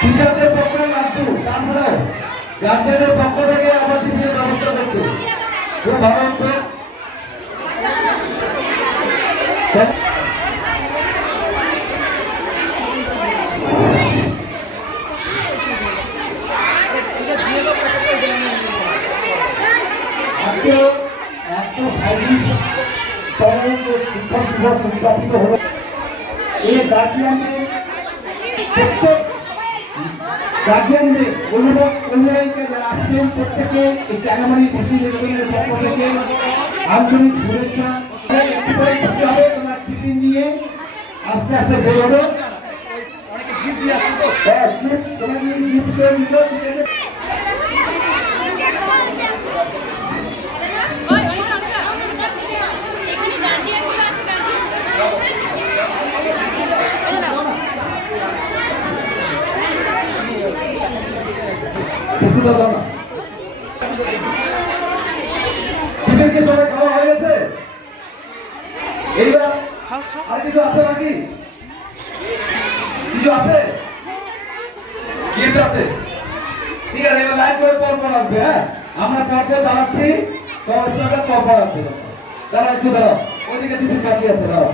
টিচারদের পক্ষে লাগতো তাছাড়াও গার্জেনের পক্ষ থেকে আমার টিফিনের ব্যবস্থা করছে। খুব ভালো একশো সাঁত্রিশ শিক্ষক দিবস উদযাপিত হলো। এই গার্জিয়ানদের প্রত্যেক গার্জিয়ানদের অভিভাবক অভিভাবককে যারা আসছেন প্রত্যেকে এই ক্যানামারি শিশু নিবেদনের পক্ষ থেকে আন্তরিক শুভেচ্ছা। ছুটি হবে তোমার টিফিন নিয়ে আস্তে আস্তে বেরোবে হ্যাঁ, তোমাকে তোমার করে দিল, বিস্কুট দাও না কি সবাই খাওয়া হয়ে গেছে? এইবার আর কিছু আছে নাকি? কিছু আছে। গিফট আছে ঠিক আছে এবার লাইন করে পর পর আসবে হ্যাঁ আমরা পর পর দাঁড়াচ্ছি স্টাফের পর পর আসবে দাঁড়া একটু দাঁড়াও ওইদিকে টিফিন বাকি আছে দাঁড়াও